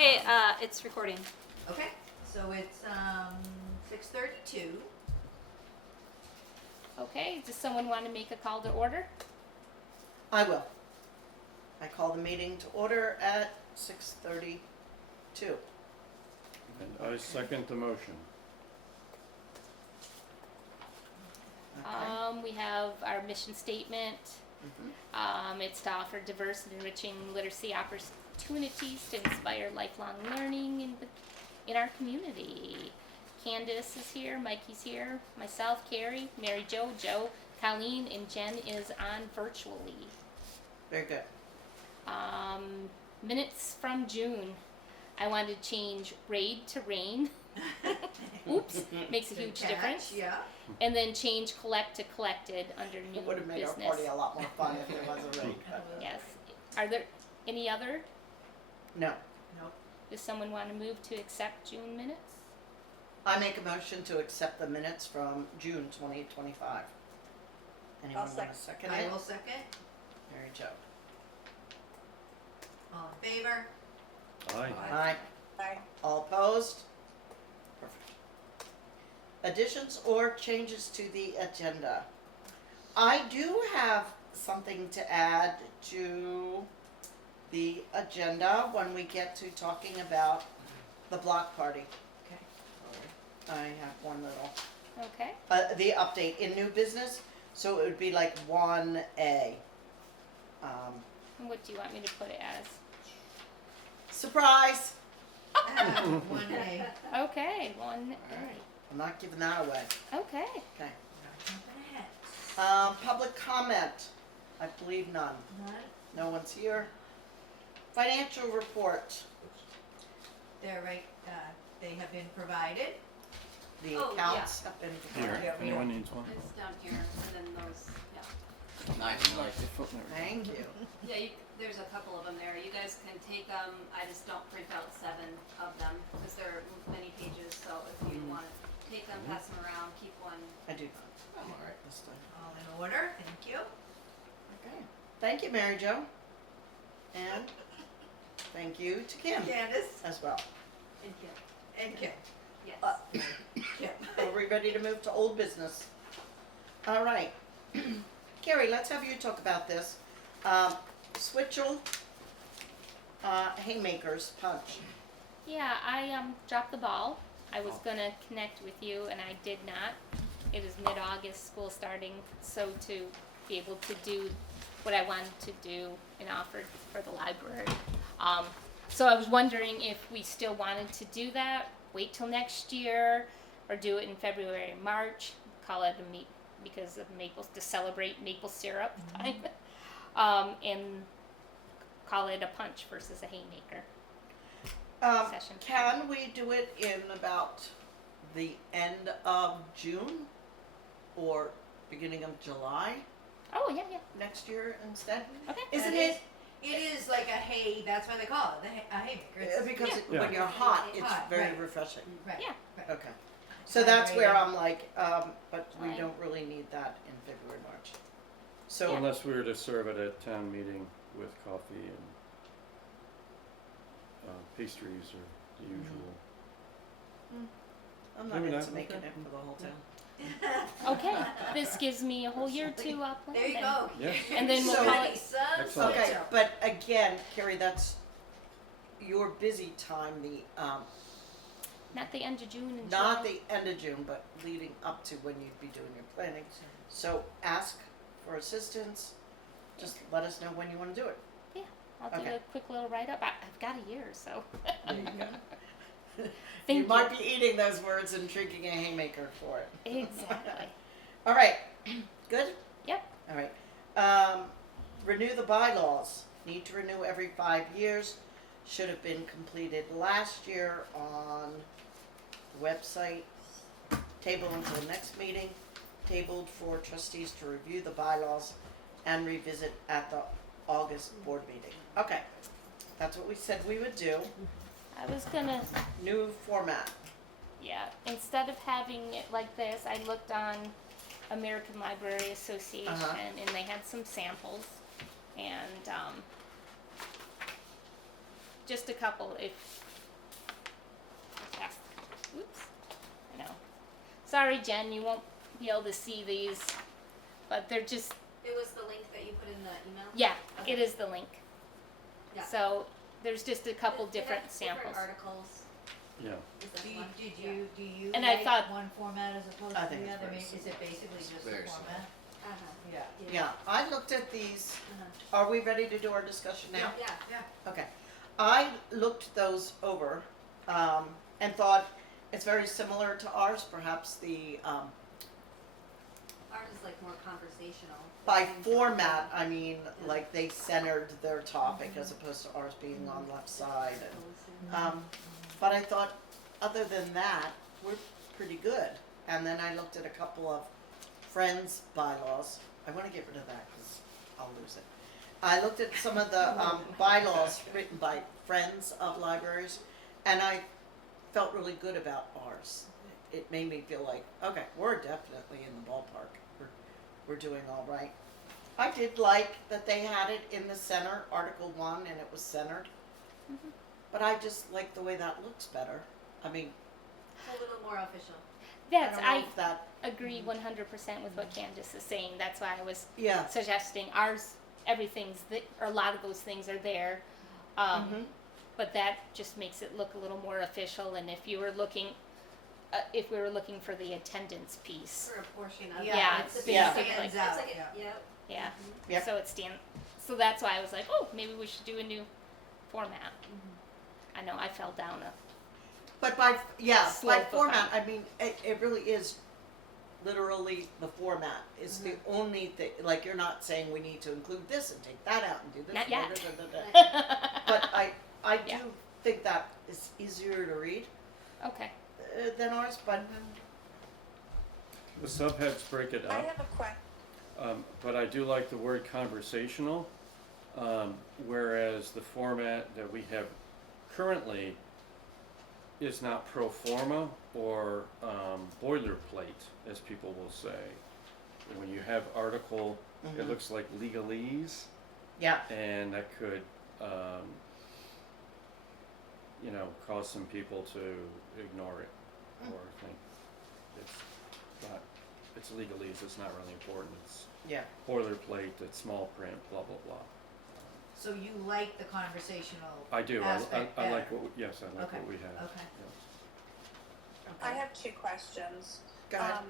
Okay, it's recording. Okay, so it's 6:32. Okay, does someone want to make a call to order? I will. I call the meeting to order at 6:32. And I second the motion. Okay. We have our mission statement. Mhm. It's to offer diverse and enriching literacy opportunities to inspire lifelong learning in our community. Candace is here, Mikey's here, myself, Carrie, Mary Jo, Joe, Colleen, and Jen is on virtually. Very good. Minutes from June. I wanted to change raid to rain. Oops, makes a Good huge catch, difference. Yeah. And then change collect to collected under new It would have made business. our party a lot more fun if there was a rate. Yes. Are there any other? No. Nope. Does someone want to move to accept June minutes? I make a motion to accept the minutes from June 2025. Anyone want to second I it? will second. Mary Jo. All in favor? Aye. Aye. Aye. All opposed? Perfect. Additions or changes to the agenda? I do have something to add to the agenda when we get to talking about the block party. Okay. I have one little, Okay. the update in new business, so it would be like 1A. And what do you want me to put it as? Surprise! 1A. Okay, 1A. I'm not giving that away. Okay. Okay. Jumping ahead. Public comment. I believe none. None. No one's here. Financial report. They're right, they have been provided. The Oh, accounts have been Here, prepared. Yeah. anyone needs one? It's down here, and then those, yeah. Thank you. Yeah, there's a couple of them there. You guys can take them. I just don't print out 7 of them because there are many pages. So if you want to take them, pass them around, keep one. I do. I'm all right this time. All in order, thank you. Okay. Thank you, Mary Jo. And thank you to Kim Candace as well. Thank you. and Kim. Yes. Kim. Are we ready to move to old business? All right. Carrie, let's have you talk about this. Switchel Haymakers Punch. Yeah, I dropped the ball. I was gonna connect with you and I did not. It is mid-August, school starting, so to be able to do what I wanted to do and offered for the library. So I was wondering if we still wanted to do that, wait till next year, or do it in February, March, call it a meet because of maple, to celebrate maple syrup time. And call it a punch versus a haymaker. Session. Can we do it in about the end of June or beginning of July Oh, yeah, yeah. next year instead? Okay. Isn't That it? It is like a hay, that's why they call it a haymaker. It's- Because Yeah. when you're hot, it's Hot, very right. refreshing. Right. Yeah. Right. Okay. So that's where Hydrating. I'm like, but we Fine. don't really need that in February, March. So, Unless we were to serve it at town meeting with coffee and pastries or the usual. I'm not Maybe into not, making okay. it for the whole town. Okay, this gives me a whole year to plan. There you then. go. Yeah. And then we'll So- call it, Excellent. Okay, but again, Carrie, that's your busy time, not the end of June and not July. the end of June, but leading up to when you'd be doing your planning. So ask for assistance, just let us know when you wanna do it. I'll do okay. a quick little write-up. I've got a year, so. There you go. Thank You you. might be eating those words and drinking a haymaker for it. Exactly. All right, good? Yep. All right. Renew the bylaws. Need to renew every 5 years. Should have been completed last year on the website. Table until next meeting. Tabled for trustees to review the bylaws and revisit at the August board meeting. Okay, that's what we said we would do. I was gonna, New format. yeah, instead of having it like this, I looked on American Library Association and they had some samples. And just a couple if, oops, I know. Sorry, Jen, you won't be able to see these, but they're just, It was the link that you put in the email? yeah, Okay. it is the link. Yeah. So there's just a couple They have different samples. Different articles. Yeah. Is this Do you, one? do you And I like thought- one format as opposed I to think the it's other? I very mean, is it basically just the very format? Uh-huh. Yeah. Yeah, I looked at these. Uh-huh. Are we ready to do our discussion now? Yeah. Okay. I looked those over, and thought it's very similar to ours, perhaps Ours is like more conversational. by format, I mean, like they centered their topic as opposed to ours being on left side and, but I thought, other than that, we're pretty good. And then I looked at a couple of friends' bylaws. I wanna get rid of that, cause I'll lose it. I looked at some of the, bylaws written by friends of libraries, and I felt really good about ours. It made me feel like, okay, we're definitely in the ballpark. We're doing all right. I did like that they had it in the center, Article 1, and it was centered. Mhm. But I just like the way that looks better. I mean, It's a little more official. That's, I don't know I if that, agree 100% with what Candace is saying. That's why I was yeah. suggesting ours, everything's, or a lot of those things are there. Mhm. But that just makes it look a little more official. And if you were looking, if we were looking for the attendance piece, For a portion of it. Yeah, It's a it's big yeah. stand. Stands It's out, like yeah. Yep. yeah. Yep. So it so that's why I was like, oh, maybe we should do a new format. I know I fell down a, But by Slope of format, how- I mean, it really is literally the format is the only thing. Like, you're not saying we need to include this and take that out and do this. Not and yet. But I do Yeah. think that is easier to read okay. than ours. But The subheads break it I up, have a question. but I do like the word conversational, whereas the format that we have currently is not pro forma or boilerplate, as people will say. When you have article, it Mhm. looks like legalese, yeah, and that could, cause some people to ignore it or think it's legalese, it's not really important, it's yeah. boilerplate, it's small print, blah, blah, blah. So you like the conversational I do, aspect I like better? what, yes, I like Okay, what we have. okay. Yeah. I have two questions. Go ahead.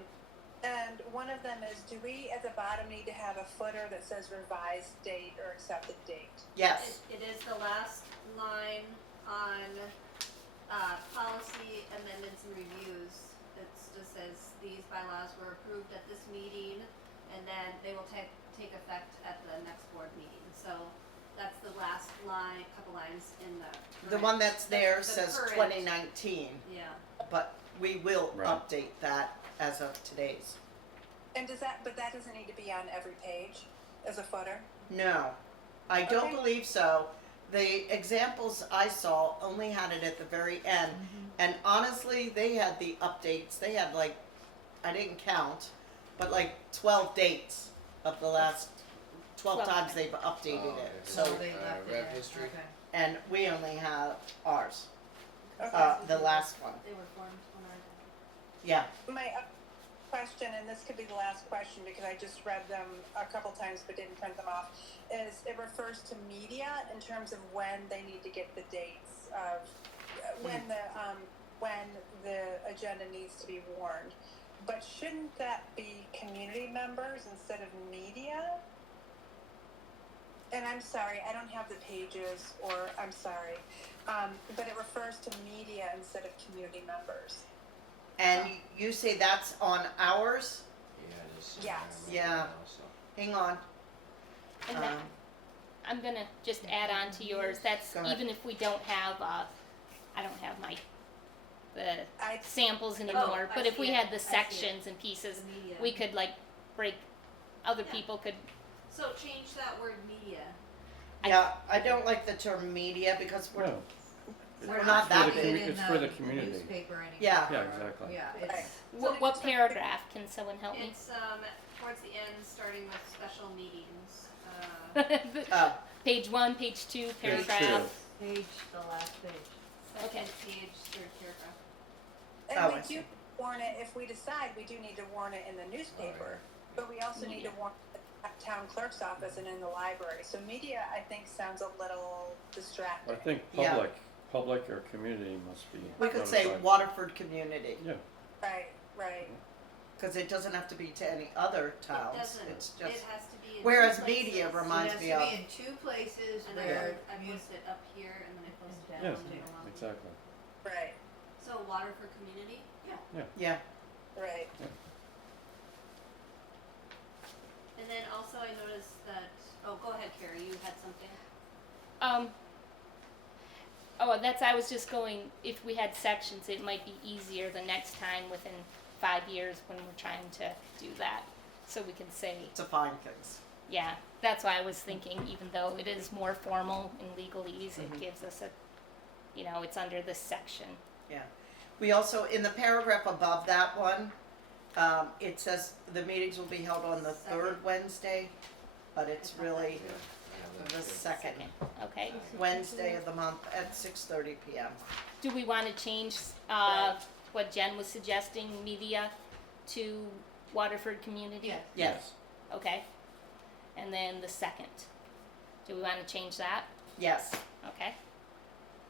And one of them is, do we at the bottom need to have a footer that says revised date or accepted date? Yes. It is the last line on policy amendments and reviews. It just says these bylaws were approved at this meeting, and then they will take effect at the next board meeting. So that's the last line, couple lines in the. The current- one that's there the says current- 2019, Yeah. but we will Right. update that as of today's. And but that doesn't need to be on every page as a footer? No, I don't Okay. believe so. The examples I saw only had it at the very end, and honestly, they had the updates. They had like, I didn't count, but like 12 dates of the last 12 times they've updated Oh, it. okay. So, So they left it Rev in, history. okay. and we only have ours, Okay. the last one. They were formed on our. Yeah. My question, and this could be the last question because I just read them a couple times but didn't print them off, is it refers to media in terms of when they need to get the dates of when the agenda needs to be warned. But shouldn't that be community members instead of media? And I'm sorry, I don't have the pages, or I'm sorry, but it refers to media instead of community members. And you say that's on ours? Yeah, it is. Yes. Yeah. Hang on. And that, I'm gonna just add on to yours. That's Go ahead. even if we don't have, I don't have the I samples anymore. I but if see we it. had I the see it. sections and pieces, The media. we could like break. Other Yeah. people could. So change that word media. Yeah, I don't like the term media because we're, No, we're not for that the big. commu- it's for the community. Newspaper anymore. Yeah. Yeah, exactly. Yeah, Right. it's, What paragraph? Can someone help me? It's towards the end, starting with special meetings. The- Oh, page 1, page 2, Page paragraph. page, the last page. Second Okay. page, third paragraph. And Oh, we I do see. warn it, if we decide, we do need to warn it in the newspaper, but we also need to Media. warn it at town clerk's office and in the library. So media, I think, sounds a little distracting. I think Yeah. public or community must be We could say notified. Waterford community, Yeah, Right. because it doesn't have to be to any other It towns, doesn't, it's it just, has to be in whereas two media places. reminds me of, It has to be in two places And where, then I post it up here and then I post it And yeah, down below. exactly. Right. So Waterford community? yeah, Right. And then also I noticed that, oh, go ahead, Carrie, you had something. I was just going, if we had sections, it might be easier the next time within 5 years when we're trying to do that. So we can say, to find things. yeah, that's why I was thinking, even though it is more formal in legalese, Mhm. it gives us a, it's under this section. Yeah. We also, in the paragraph above that one, it says the meetings will be held on the third Wednesday, but it's really the second Okay. Wednesday of the month at 6:30 p.m. Do we want to change what Jen was suggesting, media, to Waterford community? yes. Yes, Okay. And then the second. Do we want to change that? yes. Okay.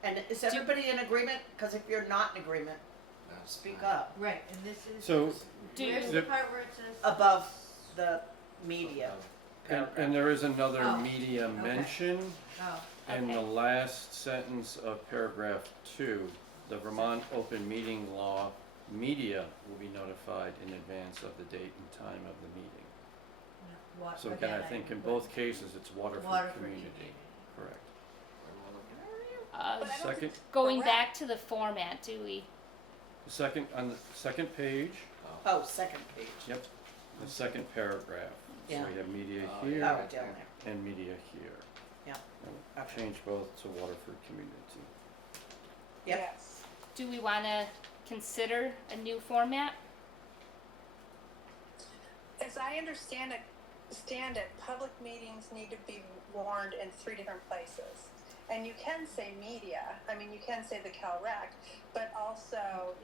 And is everybody in agreement? Because if you're not in agreement, speak up. Right, and this is, So, where's the- the part where it says? Above the media and paragraph. there is another Oh, media okay. mention Oh, in the Okay. last sentence of paragraph 2. The Vermont Open Meeting Law, media will be notified in advance of the date and time of the meeting. So again, I think in both cases, it's Waterford community, correct. But I don't Second, think- Going Correct. back to the format, do we? on the second page, Oh, second page. yep, the second paragraph. Yeah. So we have media Oh, here Oh, down there. and media here. Yeah. And Okay. change both to Waterford community. Yep. Yes. Do we want to consider a new format? As I understand it, public meetings need to be warned in 3 different places. And you can say media, I mean, you can say the CalRec, but also,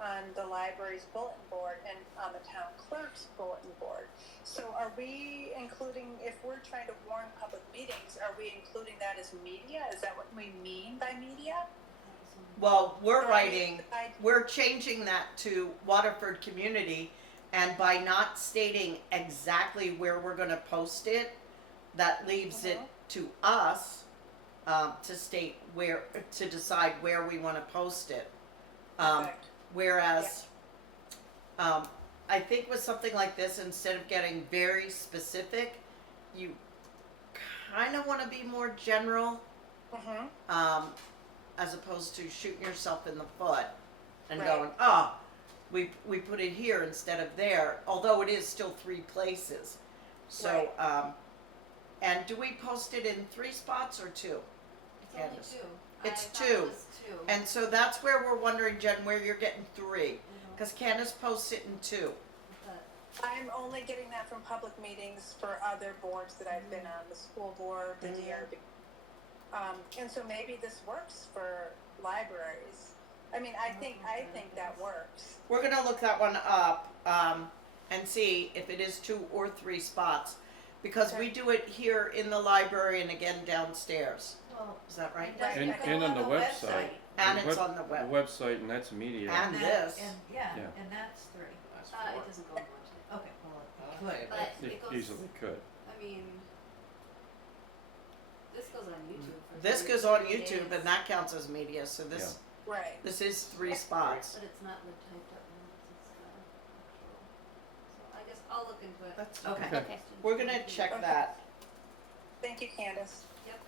on the library's bulletin board and on the town clerk's bulletin board. So are we including, if we're trying to warn public meetings, are we including that as media? Is that what we mean by media? Well, we're Or writing, I- we're changing that to Waterford community, and by not stating exactly where we're gonna post it, that leaves it to us, to state where, to decide where we wanna post it. Perfect. Whereas, I think with something like this, instead of getting very specific, you kinda wanna be more general, Mhm. as opposed to shooting yourself in the foot and Right. going, oh, we put it here instead of there, although it is still 3 places. So, and do we post it in 3 spots or 2? It's only Candace. 2. It's I thought 2. it was 2. And so that's where we're wondering, Jen, where you're getting 3. Mhm. Because Candace posts it in 2. But I'm only getting that from public meetings for other boards that I've been on, the school board, the DRB. And so maybe this works for libraries. I mean, I think that works. We're gonna look that one up, and see if it is 2 or 3 spots. Because we do it here in the library and again downstairs. well, Is that right? it doesn't And- go and on the website. And The it's on the web. The website, and that's media. And that- this. And, yeah, Yeah. and that's 3. it doesn't go on the website. Okay, well, Okay, good. But It it goes, easily could. I mean, this goes on YouTube for This 30 goes on 30 YouTube, days, and that counts as media, so this, Right. this is 3 spots. But it's not the typed up minutes, it's the actual. So I guess I'll look into it. That's Okay. okay. Okay. We're gonna check Okay. that. Thank you, Candace. Yep.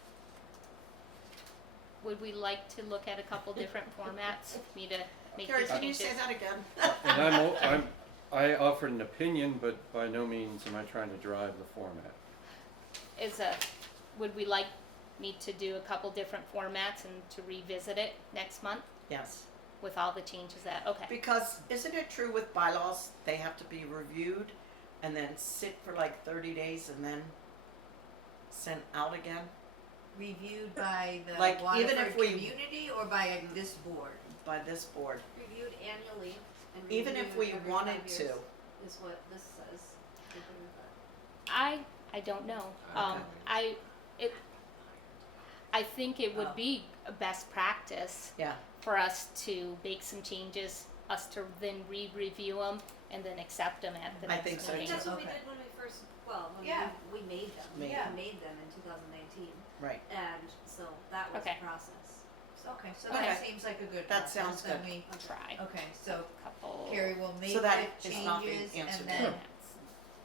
Would we like to look at a couple different formats? Me to make Carrie, these can you changes? say that again? And I offered an opinion, but by no means am I trying to drive the format. Would we like me to do a couple different formats and to revisit it next month Yes. with all the changes that, okay. Because isn't it true with bylaws, they have to be reviewed and then sit for like 30 days and then sent out again? reviewed by the Like, even if Waterford we- community or by this board? by this board. Reviewed annually and Even if reviewed we every wanted 5 to. years is what this says. Something like that. I don't know. Okay. I think it would Oh. be a best practice Yeah, for us to make some changes, us to then re-review them and then accept them at the I next think so, meeting. That's what we Okay. did when we first, well, when Yeah. we made them. Made them. We made them in 2019, right. and so that was Okay. the process. So, Okay, so Okay. that seems like a good That process. sounds Then good. we- I'll try. Okay, so Couple. Carrie will make So that the is not being changes answered and yet. then Yeah.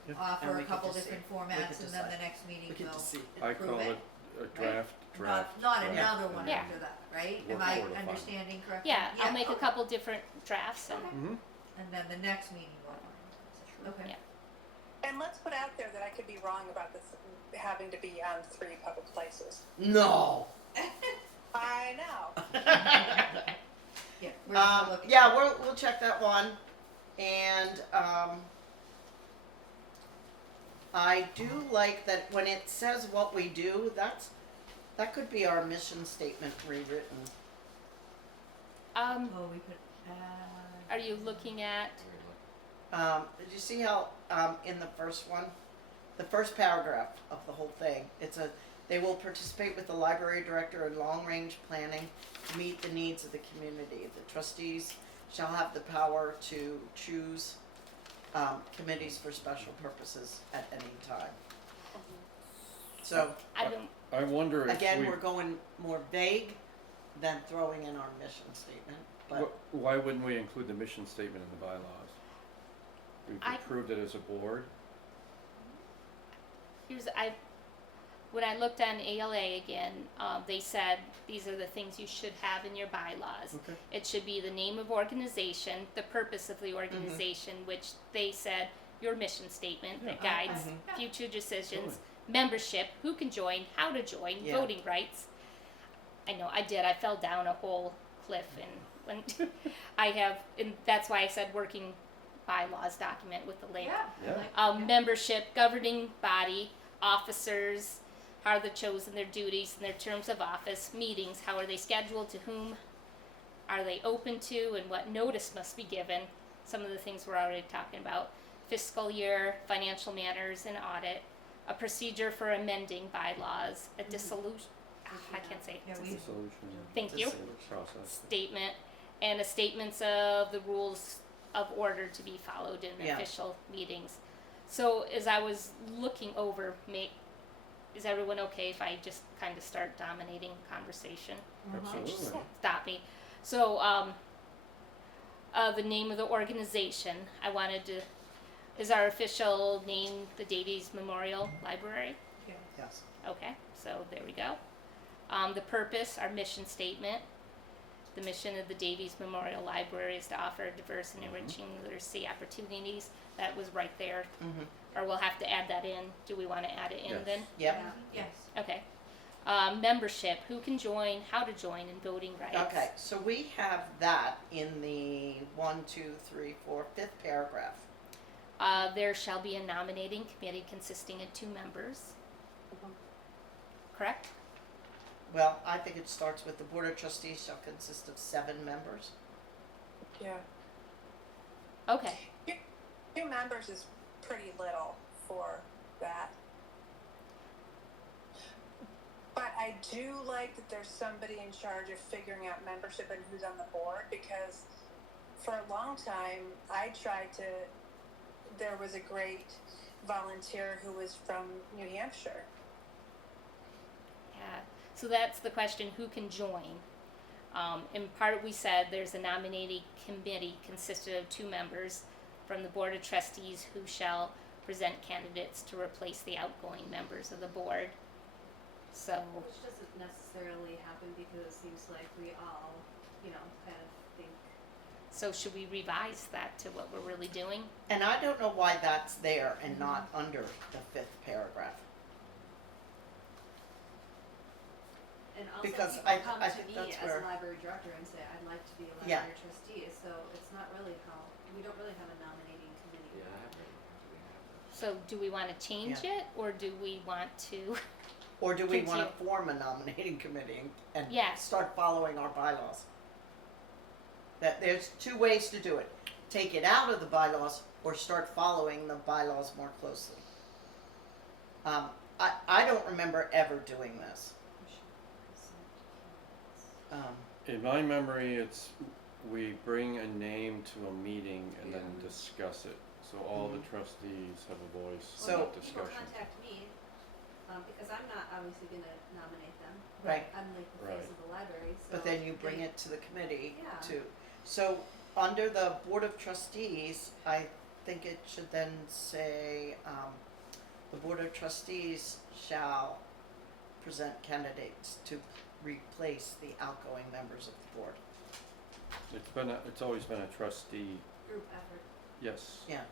And offer we a could couple just different see. We formats could and then the decide. next meeting We could will just see. I approve call it. it a draft. Not draft, another one Yeah. after that, right? Work Am I order file. understanding correctly? Yeah, I'll make a okay. couple different drafts and Mm-hmm. And then the next meeting will. Okay. Yeah. And let's put out there that I could be wrong about this having to be on 3 public places. No. I know. Yeah, we're gonna look at Yeah, we'll check that one, and I do like that when it says what we do. That could be our mission statement rewritten. um, Oh, we could, are you looking at Did you see how in the first one, the first paragraph of the whole thing, they will participate with the library director in long-range planning to meet the needs of the community. The trustees shall have the power to choose committees for special purposes at any time. So I don't I wonder if again, we, we're going more vague than throwing in our mission statement, but why wouldn't we include the mission statement in the bylaws? We've I- approved it as a board. when I looked on ALA again, they said these are the things you should have in your bylaws. Okay. It should be the name of organization, the purpose of the organization, which they said your mission statement that Yeah. guides future decisions, Totally. membership, who can join, how to join, Yeah. voting rights. I know I did. I fell down a whole cliff and when and that's why I said working bylaws document with the link. yeah. Yeah. Membership, governing body, officers, how are they chosen, their duties and their terms of office, meetings, how are they scheduled, to whom are they open to, and what notice must be given. Some of the things we're already talking about. Fiscal year, financial matters and audit, a procedure for amending bylaws, a dissolution, I can't say Yeah, it. we- Dissolution. Thank you. Process. Statement, and a statements of the rules of order to be followed in Yeah. official meetings. So as I was looking over, is everyone okay if I just kind of start dominating conversation? Absolutely. Stop me. So, the name of the organization, I wanted to, is our official name the Davies Memorial Library? yes. Okay, so there we go. The purpose, our mission statement. The mission of the Davies Memorial Library is to offer diverse and enriching literacy opportunities. That was right there. Mhm. Or we'll have to add that in. Do we want to add it in Yes. then? Yep. Yes. Okay. Membership, who can join, how to join, and voting rights. Okay, so we have that in the 1, 2, 3, 4, 5th paragraph. There shall be a nominating committee consisting of 2 members. Correct? Well, I think it starts with the Board of Trustees shall consist of 7 members. Yeah. Okay. 2 members is pretty little for that. But I do like that there's somebody in charge of figuring out membership and who's on the board, because for a long time there was a great volunteer who was from New Hampshire. Yeah. So that's the question, who can join? In part, we said there's a nominating committee consisted of 2 members from the Board of Trustees who shall present candidates to replace the outgoing members of the board. So, Which doesn't necessarily happen because it seems like we all, kind of think. so should we revise that to what we're really doing? And I don't know why that's there and not under the 5th paragraph. And also Because people I come to think me that's as where- a library director and say, I'd like to be a Yeah. library trustee, so it's not really we don't really have a nominating committee. So do we want to change it, or do we want to? Or do we wanna Continue. form a nominating committee and Yes. start following our bylaws? That there's two ways to do it. Take it out of the bylaws or start following the bylaws more closely. I don't remember ever doing this. In my memory, it's, we bring a name to a meeting and then discuss it. So all the trustees have a voice in So- that People discussion. contact me, because I'm not obviously gonna nominate them. Right. I'm like the face of the library, so. But then you bring they- it to the committee Yeah. too. So under the Board of Trustees, I think it should then say, the Board of Trustees shall present candidates to replace the outgoing members of the board. It's always been a trustee, Group effort. yes. Yeah,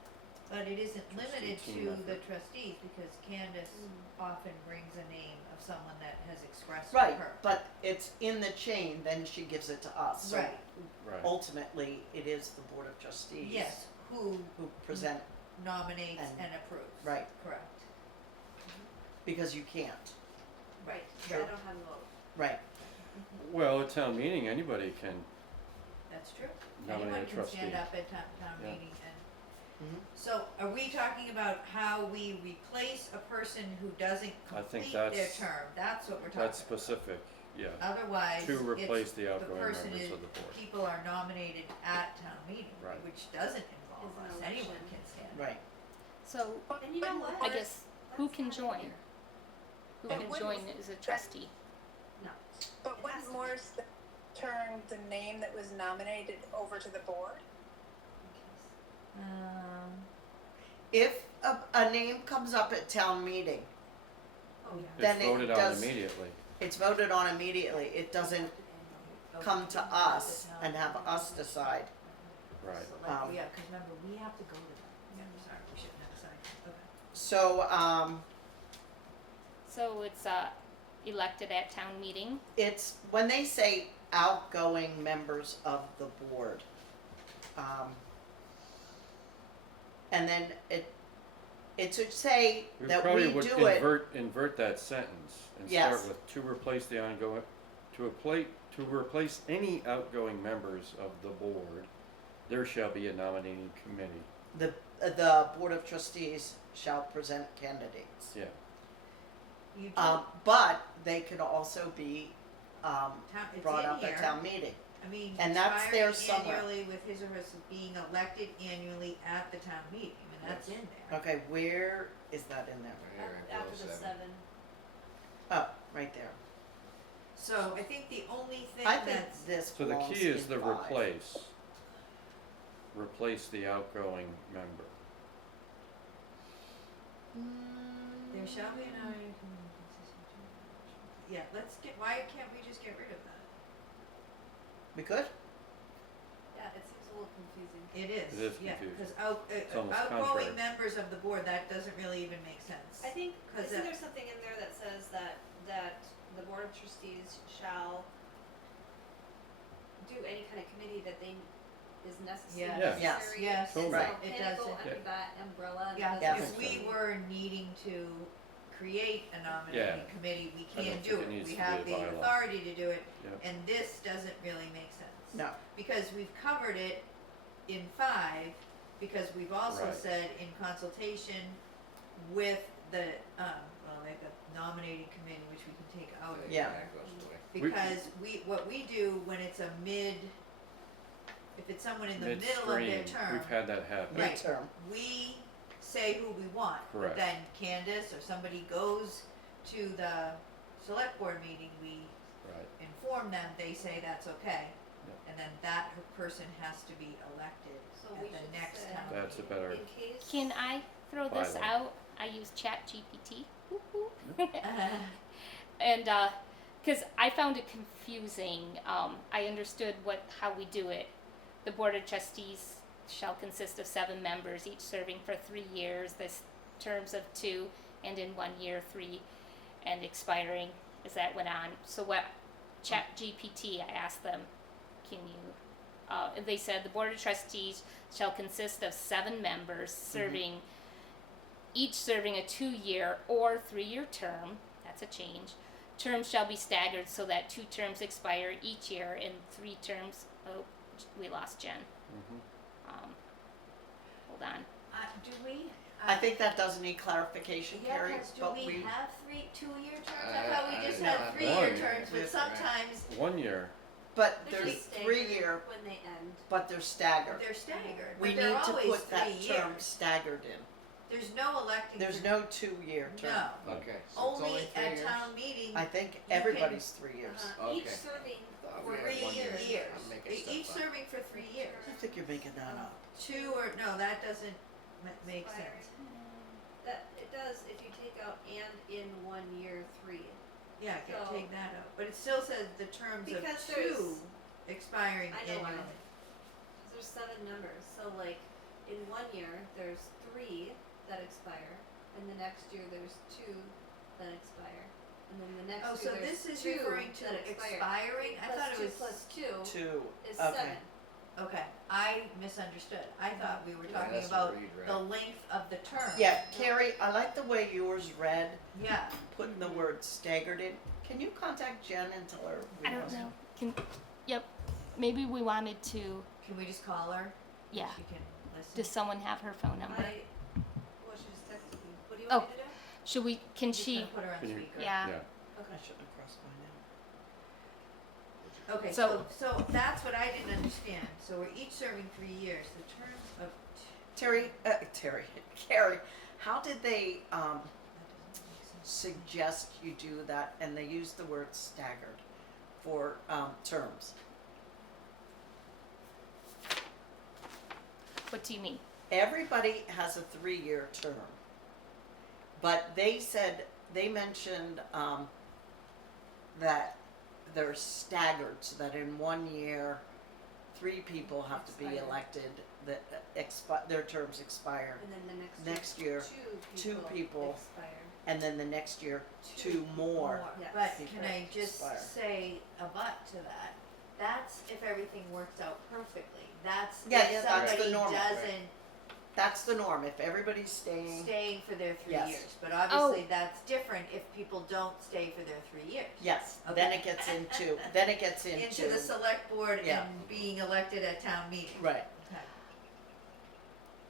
But it isn't Trustee limited team to effort. the trustees, because Candace often brings a name of someone that has expressed to right, her. but it's in the chain, then she gives it to us. So Right, Right. ultimately, it is the Board of Trustees. yes, who Who present, nominates And- and approves. right. Correct. because you can't, Right, Sure. I don't have a vote. right, Well, at town meeting, anybody can That's true. nominate Anyone a can trustee. stand up at town Yeah. meeting and, Mhm. so are we talking about how we replace a person who doesn't I think complete their that's- term? That's what we're talking That's about. specific, yeah. Otherwise, To replace it's the outgoing person members is, of the board. people are nominated at town meeting, Right. which doesn't involve Is an us. Anyone election. can stand. right. So And you know what? I guess who Let's can have it join? here. Who But can wouldn't join as a trustee? No. But It has wouldn't to be. Morris turn the name that was nominated over to the board? If a name comes up at town meeting, Oh, yeah. Then It's it voted on does- immediately. it's voted on immediately. It doesn't come to us and have us decide. Right. Yeah, cause remember, we have to go to them. Yeah, sorry, we shouldn't have decided. Okay. So, So it's elected at town meeting. it's, when they say outgoing members of the board, and then it should say We that probably we would do it, invert that sentence and Yes. start with to replace the ongoing, to replace any outgoing members of the board, there shall be a nominating committee. the Board of Trustees shall present candidates. Yeah, You do, But they could also be, it's brought in up at here. town meeting. I mean, And that's there expiring somewhere. annually with his or her being elected annually at the town meeting, I mean, that's Yes. in there. Okay, where is that in there? After the 7. Oh, right there. So I think the only thing I think that's, this so the belongs key is in the 5. replace. Replace the outgoing member. there shall be an nominating committee consisting of 2 members. Yeah, why can't we just get rid of that? We could? Yeah, it seems a little confusing. It is, It is yeah, confusing. cause almost outgoing contrary. members of the board, that doesn't really even make sense. I think, 'Cause isn't that- there something in there that says that the Board of Trustees shall do any kind of committee that they is necessary? Yes. Yes. necessary, Yes, and so Right. It Pinnacle does, under that umbrella. Yeah, Yeah. if we were needing to create a nominating Yeah. committee, we I don't can think do it it, needs we to be have a the bylaw. authority to do it, Yeah. and this doesn't really make sense. No. Because we've covered it in 5, because we've also Right. said in consultation with the, like the nominating committee, which we can take out of Yeah. there. We- Because what we do when it's a if it's someone in the middle of their Midstream, term, we've had that happen. Right. Midterm. we say who we want. But Correct. then Candace or somebody goes to the select board meeting, we Right. inform them, they say that's okay. Yep. And then that person has to be elected So we at the should next say- town That's a meeting. better, In case. Can I throw this Bylaw. out? I use ChatGPT. Woo-hoo. Uh, And because I found it confusing, I understood how we do it. The Board of Trustees shall consist of 7 members, each serving for 3 years. This terms of 2, and in 1 year 3, and expiring as that went on. So what ChatGPT, I asked them, can you? They said the Board of Trustees shall consist of 7 members, each serving a 2-year or 3-year term. That's a change. Terms shall be staggered so that 2 terms expire each year and 3 terms, oh, we lost Jen. Hold on. Do we? I think that does need clarification, Yeah, Carrie, 'cause do but we have 2-year terms? I I thought we thought just we had had 3-year one. terms, but sometimes 1 year. but They're there's just staggered 3-year, when they end. but they're staggered. they're staggered, We but they're need to always put that 3 term years. staggered in. There's no electing. There's for- no 2-year term. No, Okay, so it's only only 3 at years? town meeting, I think can- everybody's 3 years. Each Okay. serving Thought for we had 3 1 year. years. I'm making Each stuff up. serving for 3 years. I think you're making that up. 2 or, no, that doesn't make Expiring. sense. That, it does if you take out and in 1 year 3. Yeah, I can So- take that out, but it still says the terms of Because 2 there's- expiring I know why. annually. There's 7 numbers, so like, in 1 year, there's 3 that expire, and the next year there's 2 that expire, and then the next Oh, year so there's this is 2 referring to that expire. expiring? I thought it was. Plus 2 2, is okay. 7. Okay, I misunderstood. I thought we were Yeah, talking that's a about read, right? the length of the term. Yeah, Carrie, I like the way yours read, Yeah, putting the word staggered in. Can you contact Jen and tell her? we I don't wasn't- know. Yep. Maybe we wanted to, can we just call her? yeah. She can listen. Does someone have her phone number? Well, she just texted me. What do you Oh. want me to do? Should we, can Just she, gonna put her on Can you- speaker. yeah. Yeah. I shouldn't have crossed mine Okay, So- so that's what I didn't understand. So we're each serving 3 years. The terms of out. Carrie, how did they, that doesn't make sense. suggest you do that, and they use the word staggered for, terms? What do you mean? Everybody has a 3-year term, but they mentioned that they're staggered, so that in 1 year, 3 people have to be Expire. elected, that their terms expire, And then the Next year, 2 2 people. expire. and then the next year, 2 more. Yes. But People can I just expire. say a but to that? That's if everything works out perfectly. That's Yeah, if that's the somebody normal, right. doesn't That's the norm, if everybody's staying, staying for their 3 Yes. years. But obviously that's different if people don't stay for their 3 years. yes, Okay. then it gets into, Into the select board Yeah. and being elected at town meeting. right. Okay.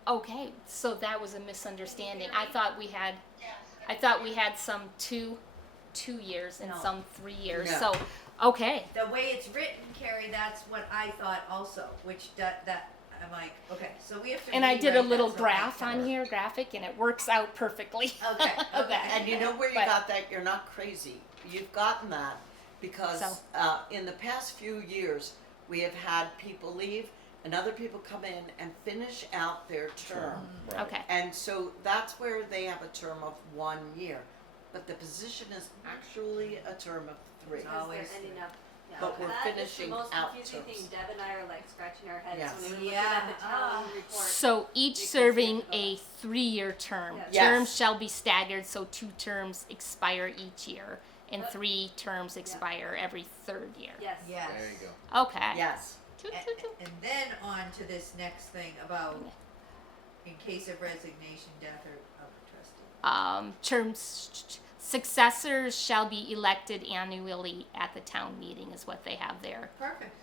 Okay, so that was a misunderstanding. I thought we had some 2 years and No. some 3 years. No. So, okay. The way it's written, Carrie, that's what I thought also, which that I'm like, okay, so we have to. And I did a rewrite little that so graph it makes on here, graphic, and it works out perfectly. Okay, of okay. that. And you know where you But- got that? You're not crazy. You've gotten that because So- in the past few years, we have had people leave and other people come in and finish out their term. Right. Okay. And so that's where they have a term of 1 year. But the position is actually a term of 3. It's Because always they're ending up. Yeah. But we're That finishing is the most out confusing terms. thing. Deb and I are like scratching our heads Yes. when we were looking Yeah, at the town report. So each Because serving you have to a go 3-year term. Yes. Yes. Terms shall be staggered, so 2 terms expire each year, and Yep. 3 terms expire every 3rd year. Yes. Yes. There you go. Okay. Yes. Toot, And, toot, toot. and then on to this next thing about in case of resignation, death, or of a trustee. Successors shall be elected annually at the town meeting is what they have there. Perfect.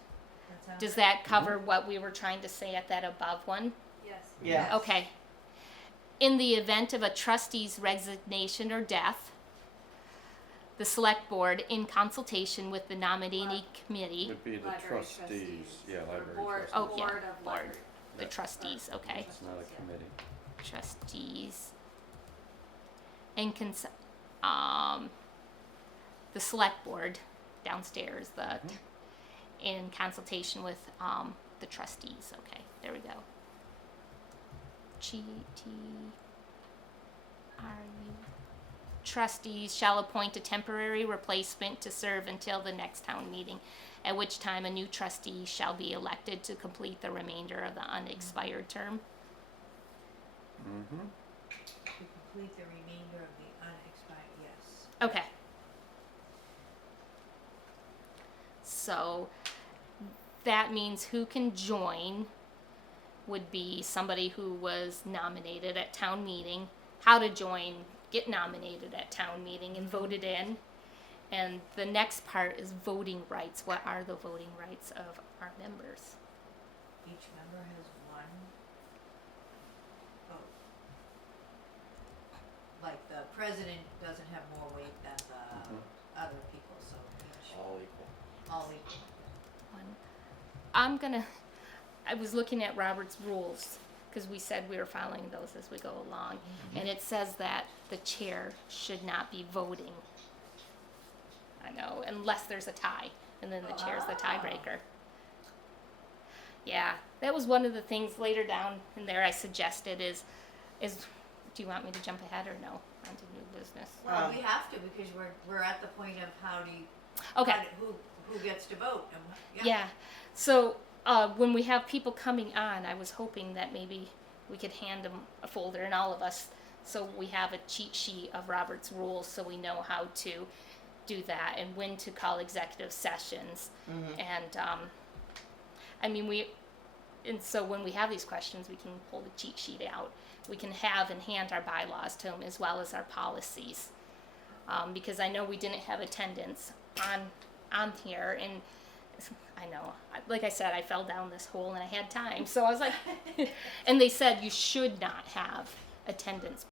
That sounds Does good. that cover what we were trying to say at that above one? Yes. Yeah. Okay. In the event of a trustee's resignation or death, the select board, in consultation with the nominating committee, Would be the Library trustees, yeah, Or library board, trustees. Oh, yeah, board of board. library. the trustees, okay, It's not a committee. trustees, and the select board downstairs, in consultation with the trustees. Okay, there we go. Trustees shall appoint a temporary replacement to serve until the next town meeting, at which time a new trustee shall be elected to complete the remainder of the unexpired term. Mm-hmm. To complete the remainder of the unexpired, yes. Okay. So that means who can join would be somebody who was nominated at town meeting. How to join, get nominated at town meeting and voted in. And the next part is voting rights. What are the voting rights of our members? Each member has one vote. Like the president doesn't have more weight than the other people, so each, All equal. all equal. I was looking at Robert's rules, because we said we were following those as we go along, and it says that the chair should not be voting. I know, unless there's a tie, and then the chair's the tiebreaker. Yeah, that was one of the things later down in there I suggested is, do you want me to jump ahead or no, onto new business? Well, we have to, because we're at the point of how do you, Okay. who gets to vote, and, Yeah. So when we have people coming on, I was hoping that maybe we could hand them a folder, and all of us, so we have a cheat sheet of Robert's rules, so we know how to do that and when to call executive sessions. And I mean, and so when we have these questions, we can pull the cheat sheet out. We can have and hand our bylaws to them as well as our policies, because I know we didn't have attendance on here, and I know, like I said, I fell down this hole and I had time, so I was like, and they said you should not have attendance